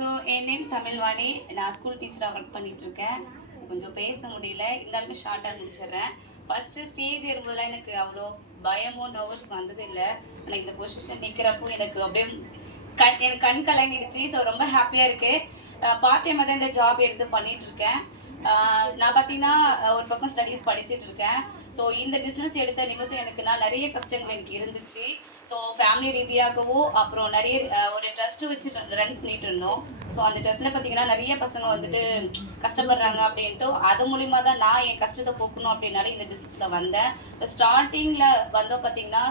So என் name Tamilvani. நான் school டீச்சராக work பண்ணிட்டு இருக்கேன். ஸோ கொஞ்சம் பேச முடியல, இருந்தாலுமே ஷார்ட்டாக முடிச்சிடுறேன். ஃபஸ்ட்டு ஸ்டேஜ் ஏறும்போதெல்லாம் எனக்கு அவ்வளோ பயமோ நர்வஸ் வந்தது இல்லை. ஆனால் இந்த பொசிஷன் நிற்கிறப்போ எனக்கு அப்படியே எனக்கு கண் கலங்கிடுச்சு. ஸோ ரொம்ப ஹாப்பியாக இருக்குது. பார்ட் டைமாக தான் இந்த ஜாப் எடுத்து பண்ணிகிட்ருக்கேன். நான் பார்த்தீங்கன்னா ஒரு பக்கம் ஸ்டடீஸ் படிச்சுட்டு இருக்கேன். ஸோ இந்த பிஸ்னஸ் எடுத்த நிமித்தம் நான் நிறைய கஷ்டங்கள் எனக்கு இருந்துச்சு. ஸோ ஃபேமிலி ரீதியாகவும் அப்புறம் நிறைய ஒரு ட்ரஸ்ட்டு வச்சு ரன் பண்ணிட்டு இருந்தோம். ஸோ அந்த ட்ரஸ்ட்டில் பார்த்தீங்கன்னா நிறைய பசங்க வந்துட்டு கஷ்டப்படுறாங்க அப்படின்ட்டு அது மூலிமா தான் நான் என் கஷ்டத்தை போக்கணும் அப்படின்னாலே இந்த பிஸ்னஸில் வந்தேன். ஸ்டார்டிங்கில் வந்தோம் பார்த்தீங்கன்னா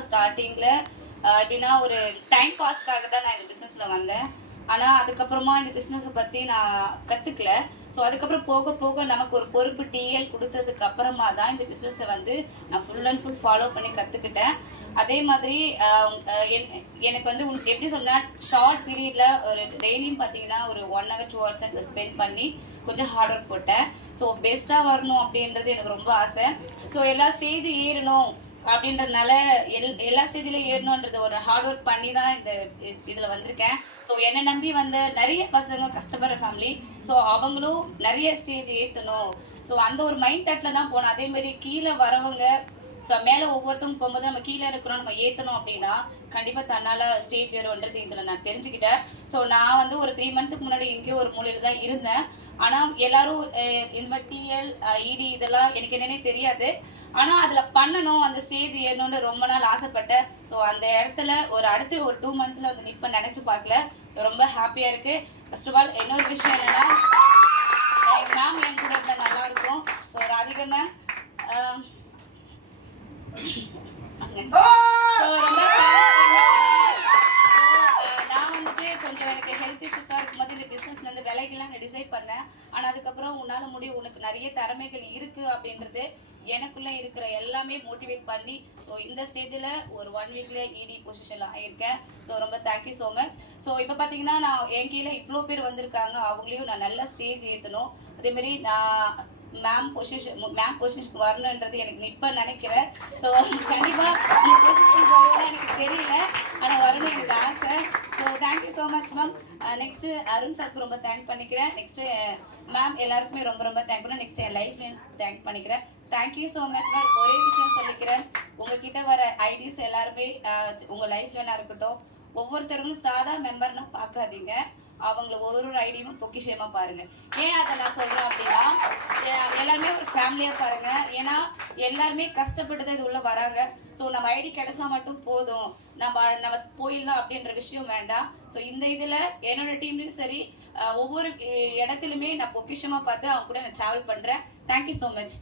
எப்படின்னா ஒரு டைம் பாஸ்க்காக தான் நான் இந்த பிஸ்னஸில் வந்தேன். ஆனால் அதுக்கப்புறமா இந்த பிஸ்னஸை பற்றி நான் கற்றுக்கல. ஸோ அதுக்கப்புறம் போக போக நமக்கு ஒரு பொறுப்பு டிஎல் கொடுத்ததுக்கு அப்புறமா தான் இந்த பிஸ்னஸை நான் ஃபுல் அண்ட் ஃபுல் ஃபாலோ பண்ணி கற்றுக்கிட்டேன். அதே மாதிரி எனக்கு எப்படி சொன்னால் ஷார்ட் பீரியடில் ஒரு டெய்லியும் பார்த்தீங்கன்னா ஒரு 1 hour 2 hours ஸ்பெண்ட் பண்ணி கொஞ்சம் ஹார்ட் ஒர்க் போட்டேன். ஸோ பெஸ்ட்டாக வரணும் அப்படின்றது எனக்கு ரொம்ப ஆசை. ஸோ எல்லா ஸ்டேஜ் ஏறணும் அப்படின்றதுனால எல்லா ஸ்டேஜில் ஏறணுன்றது ஒரு ஹார்ட் ஒர்க் பண்ணி தான் இதில் வந்திருக்கேன். ஸோ என்னை நம்பி வந்த நிறைய பசங்க கஷ்டப்படுற ஃபேமிலி. ஸோ அவங்களும் நிறைய ஸ்டேஜ் ஏற்றணும். ஸோ அந்த ஒரு மைண்ட் தாட்டில் தான் போனோம். அதேமாதிரி கீழே வரவங்க ஸோ மேலே ஒவ்வொருத்தவங்க போகும்போது நம்ம கீழே இருக்கிறோம், நம்ம ஏற்றணும் அப்படின்னா கண்டிப்பாக தன்னால் ஸ்டேஜ் ஏறும்ன்றது இதில் நான் தெரிஞ்சுக்கிட்டேன். ஸோ நான் ஒரு 3 months முன்னாடி எங்கேயோ ஒரு மூலையில் தான் இருந்தேன். ஆனால் எல்லாரும் இந்த மாதிரி டிஎல் இடி இதெல்லாம் எனக்கு என்னன்னே தெரியாது. ஆனால் அதில் பண்ணணும், அந்த ஸ்டேஜ் ஏறணும்னு ரொம்ப நாள் ஆசைப்பட்டேன். ஸோ அந்த இடத்துல அடுத்து ஒரு 2 months நிற்பேன் நினச்சி பார்க்கல. ஸோ ரொம்ப ஹாப்பியாக இருக்குது. ஃபர்ஸ்ட் ஆஃப் ஆல் இன்னொரு விஷயம் என்னென்னா மேம் என் கூட இருந்தால் நல்லாயிருக்கும். ஸோ ராதிகா மேம் ஸோ ரொம்ப நான் கொஞ்சம் எனக்கு ஹெல்த் இஷ்யூஸாக இருக்கும்போது இந்த பிஸ்னஸ்லேருந்து விலைகள்லாம் நான் டிசைட் பண்ணேன். ஆனால் அதுக்கப்புறம் உன்னால் முடியும், உனக்கு நிறைய திறமைகள் இருக்குது அப்படின்றது எனக்குள்ளே இருக்கிற எல்லாமே மோட்டிவேட் பண்ணி ஸோ இந்த ஸ்டேஜில் ஒரு 1 weekல இடி பொசிஷனில் ஆகியிருக்கேன். ஸோ ரொம்ப தேங்க்யூ ஸோ மச். ஸோ இப்போ பார்த்தீங்கன்னா நான் என் கீழே இவ்வளோ பேர் வந்திருக்காங்க. அவங்களையும் நான் நல்லா ஸ்டேஜ் ஏற்றணும். அதேமாரி நான் மேம் பொசிஷனுக்கு வரணுன்றது எனக்கு இப்போ நினைக்கிறேன். ஸோ கண்டிப்பாக அந்த பொசிஷனுக்கு வரணும்னு எனக்கு தெரியல, ஆனால் வரணும் எனக்கு ஆசை. So thank you so much ma'am. Next Arun சாருக்கு ரொம்ப தேங்க் பண்ணிக்கிறேன். நெக்ஸ்ட்டு மேம் எல்லாருக்குமே ரொம்ப ரொம்ப தேங்க் பண்ணேன். நெக்ஸ்ட்டு என் லைஃப் ஃப்ரெண்ட்ஸ் தேங்க் பண்ணிக்கிறேன். Thank you so much ma'am. ஒரே விஷயம் சொல்லிக்கிறேன், உங்ககிட்ட வர ஐடிஸ் எல்லாருமே உங்கள் லைஃப்லனா இருக்கட்டும், ஒவ்வொருத்தரும் சாதா மெம்பர்னா பார்க்காதீங்க, அவங்கள ஒரு ஐடியும் பொக்கிஷமாக பாருங்கள். ஏன் அதை நான் சொல்கிறேன் அப்படின்னா எல்லாருமே ஒரு ஃபேமிலியாக பாருங்கள். ஏன்னா எல்லாருமே கஷ்டப்பட்டு தான் இது உள்ளே வராங்க. ஸோ நம்ம ஐடி கிடைச்சா மட்டும் போதும், நம்ம போயிடலாம் அப்படின்ற விஷயம் வேண்டாம். ஸோ இந்த இதில் என்னோட டீம்லேயும் சரி ஒவ்வொரு இடத்துலையுமே நான் பொக்கிஷமாக பார்த்து அவங்க கூட நான் ட்ராவல் பண்ணுறேன். Thank you so much.